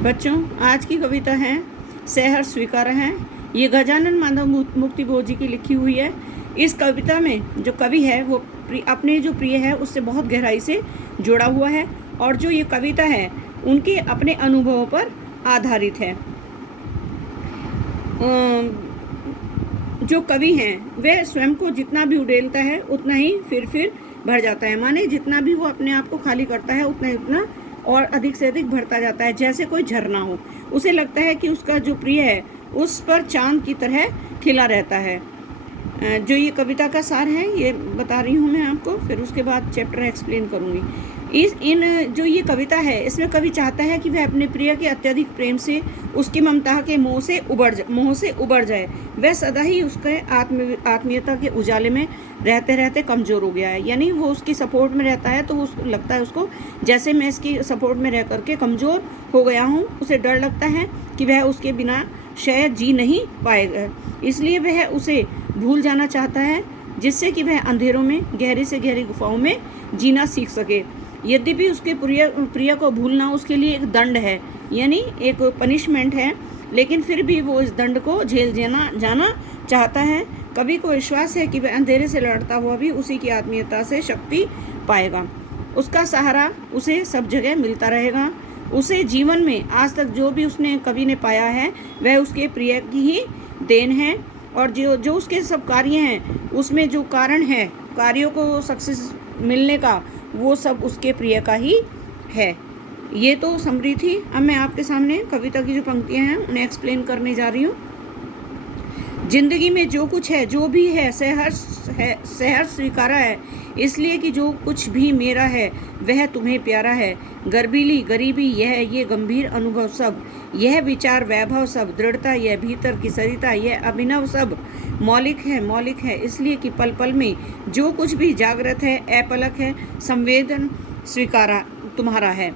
बच्चों, आज की कविता है सहर्ष स्वीकार है। ये गजानन माधव मुक्ति बोध जी की लिखी हुई है। इस कविता में जो कवि है वो अपने जो प्रिय है उससे बहुत गहराई से जुड़ा हुआ है और जो ये कविता है उनके अपने अनुभवों पर आधारित है। जो कवि हैं वह स्वयं को जितना भी उड़ेलता है उतना ही फिर भर जाता है। माने जितना भी वो अपने आप को खाली करता है उतना और अधिक से अधिक भरता जाता है, जैसे कोई झरना हो। उसे लगता है कि उसका जो प्रिय है उस पर चांद की तरह खिला रहता है। जो ये कविता का सार है ये बता रही हूँ मैं आपको, फिर उसके बाद चैप्टर एक्सप्लेन करूँगी। जो ये कविता है इसमें कवि चाहता है कि वह अपने प्रिय के अत्यधिक प्रेम से, उसकी ममता के मोह से उबर जाए। वह सदा ही उसके आत्मीयता के उजाले में रहते रहते कमज़ोर हो गया है। यानी वो उसकी सपोर्ट में रहता है तो उसको लगता है उसको जैसे मैं इसकी सपोर्ट में रह करके कमज़ोर हो गया हूँ। उसे डर लगता है कि वह उसके बिना शायद जी नहीं पाएगा, इसलिए वह उसे भूल जाना चाहता है, जिससे कि वह अंधेरों में गहरी से गहरी गुफाओं में जीना सीख सके। यद्यपि उसके प्रिय को भूलना उसके लिए एक दंड है, यानी एक पनिशमेंट है, लेकिन फिर भी वो इस दंड को झेल जाना चाहता है। कवि को विश्वास है कि वह अंधेरे से लड़ता हुआ भी उसी की आत्मीयता से शक्ति पाएगा। उसका सहारा उसे सब जगह मिलता रहेगा। उसे जीवन में आज तक जो भी कवि ने पाया है वह उसके प्रिय की ही देन है, और जो उसके सब कार्य हैं उसमें जो कारण है कार्यों को सक्सेस मिलने का वो सब उसके प्रिय का ही है। ये तो समरी थी। अब मैं आपके सामने कविता की जो पंक्तियां हैं उन्हें एक्सप्लेन करने जा रही हूँ। जिंदगी में जो कुछ है जो भी है सहर्ष स्वीकारा है, इसलिए कि जो कुछ भी मेरा है वह तुम्हें प्यारा है। गर्बीली गरीबी ये गंभीर अनुभव सब, यह विचार वैभव सब, दृढ़ता यह भीतर की सरिता, यह अभिनव सब मौलिक है, इसलिए कि पल पल में जो कुछ भी जागृत है अपलक है, संवेदन स्वीकारा तुम्हारा है।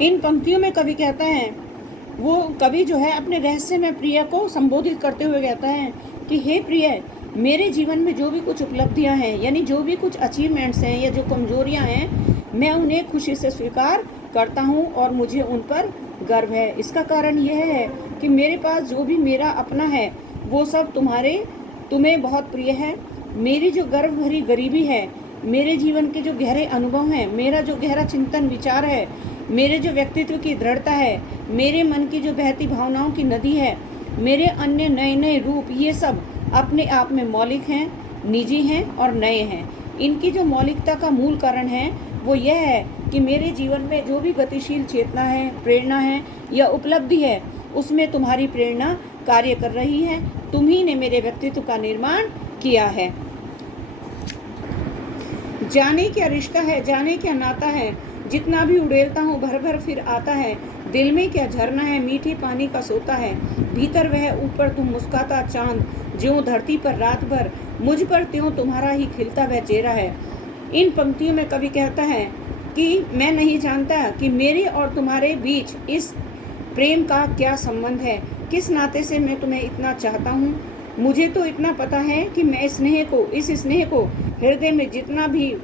इन पंक्तियों में कवि कहता है, वो कवि जो है अपने रहस्यमय प्रिय को संबोधित करते हुए कहता है कि हे प्रिय, मेरे जीवन में जो भी कुछ उपलब्धियां हैं, यानी जो भी कुछ अचीवमेंट्स हैं या जो कमजोरियां हैं, मैं उन्हें खुशी से स्वीकार करता हूं और मुझे उन पर गर्व है। इसका कारण यह है कि मेरे पास जो भी मेरा अपना है वो सब तुम्हें बहुत प्रिय है। मेरी जो गर्व भरी गरीबी है, मेरे जीवन के जो गहरे अनुभव हैं, मेरा जो गहरा चिंतन विचार है, मेरे जो व्यक्तित्व की दृढ़ता है, मेरे मन की जो बहती भावनाओं की नदी है, मेरे अन्य नए रूप, ये सब अपने आप में मौलिक हैं, निजी हैं और नए हैं। इनकी जो मौलिकता का मूल कारण है वो यह है कि मेरे जीवन में जो भी गतिशील चेतना है, प्रेरणा है या उपलब्धि है, उसमें तुम्हारी प्रेरणा कार्य कर रही है। तुम्ही ने मेरे व्यक्तित्व का निर्माण किया है। जाने क्या रिश्ता है, जाने क्या नाता है, जितना भी उड़ेलता हूँ भर भर फिर आता है। दिल में क्या झरना है, मीठी पानी का सोता है, भीतर वह ऊपर तुम मुस्काता चांद, ज्यों धरती पर रात भर मुझ पर त्यों तुम्हारा ही खिलता वह चेहरा है। इन पंक्तियों में कवि कहता है कि मैं नहीं जानता कि मेरे और तुम्हारे बीच इस प्रेम का क्या संबंध है, किस नाते से मैं तुम्हें इतना चाहता हूँ। मुझे तो इतना पता है कि मैं इस स्नेह को हृदय में जितना भी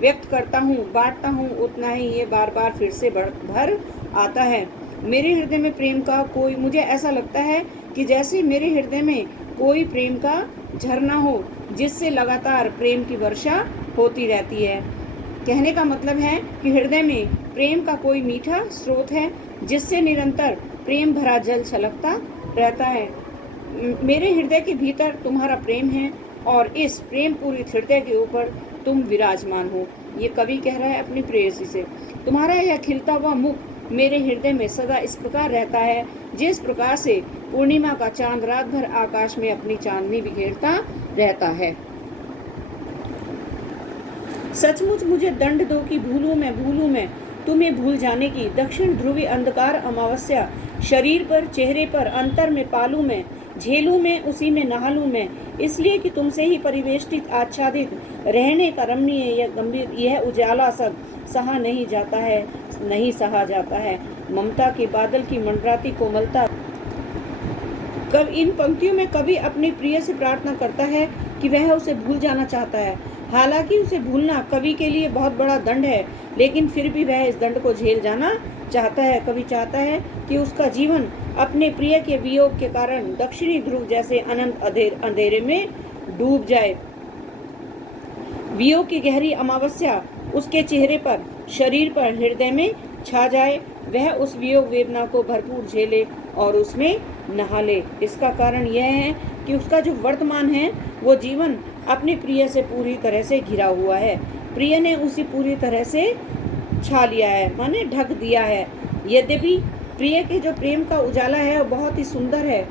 व्यक्त करता हूँ, बांटता हूँ, उतना ही ये बार बार फिर से भर आता है। मेरे हृदय में प्रेम का मुझे ऐसा लगता है कि जैसे मेरे हृदय में कोई प्रेम का झरना हो, जिससे लगातार प्रेम की वर्षा होती रहती है। कहने का मतलब है कि हृदय में प्रेम का कोई मीठा स्रोत है, जिससे निरंतर प्रेम भरा जल छलकता रहता है। मेरे हृदय के भीतर तुम्हारा प्रेम है और इस प्रेम पूरित हृदय के ऊपर तुम विराजमान हो। ये कवि कह रहा है अपनी प्रेयसी से। तुम्हारा यह खिलता हुआ मुख मेरे हृदय में सदा इस प्रकार रहता है जिस प्रकार से पूर्णिमा का चांद रात भर आकाश में अपनी चांदनी बिखेरता रहता है। सचमुच मुझे दंड दो कि भूलूं मैं तुम्हें भूल जाने की, दक्षिण ध्रुवी अंधकार अमावस्या शरीर पर, चेहरे पर, अंतर में पालू मैं, झेलूं मैं, उसी में नहालूं मैं, इसलिए कि तुमसे ही परिवेष्टित आच्छादित रहने का रमणीय या गंभीर यह उजाला सब नहीं सहा जाता है। ममता के बादल की मंडराती कोमलता। इन पंक्तियों में कवि अपने प्रिय से प्रार्थना करता है कि वह उसे भूल जाना चाहता है। हालांकि उसे भूलना कवि के लिए बहुत बड़ा दंड है, लेकिन फिर भी वह इस दंड को झेल जाना कवि चाहता है कि उसका जीवन अपने प्रिय के वियोग के कारण दक्षिणी ध्रुव जैसे अनंत अंधेरे में डूब जाए। वियोग की गहरी अमावस्या उसके चेहरे पर, शरीर पर, हृदय में छा जाए। वह उस वियोग वेदना को भरपूर झेले और उसमें नहा ले। इसका कारण यह है कि उसका जो वर्तमान है वो जीवन अपने प्रिय से पूरी तरह से घिरा हुआ है। प्रिय ने उसे पूरी तरह से छा लिया है, माने ढक दिया है। यद्यपि प्रिय के जो प्रेम का उजाला है वो बहुत ही सुंदर है,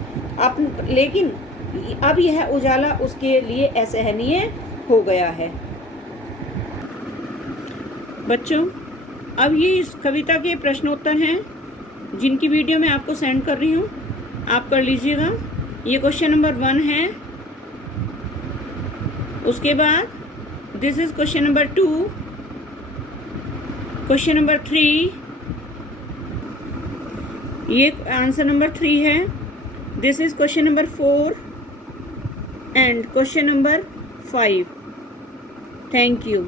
लेकिन अब यह उजाला उसके लिए असहनीय हो गया है। बच्चों, अब ये इस कविता के प्रश्नोत्तर हैं जिनकी वीडियो मैं आपको सेंड कर रही हूँ, आप कर लीजिएगा। ये क्वेश्चन नंबर 1 है। उसके बाद this is question number 2, question number 3, ये आंसर नंबर 3 है। This is question number 4 and question number 5। Thank you.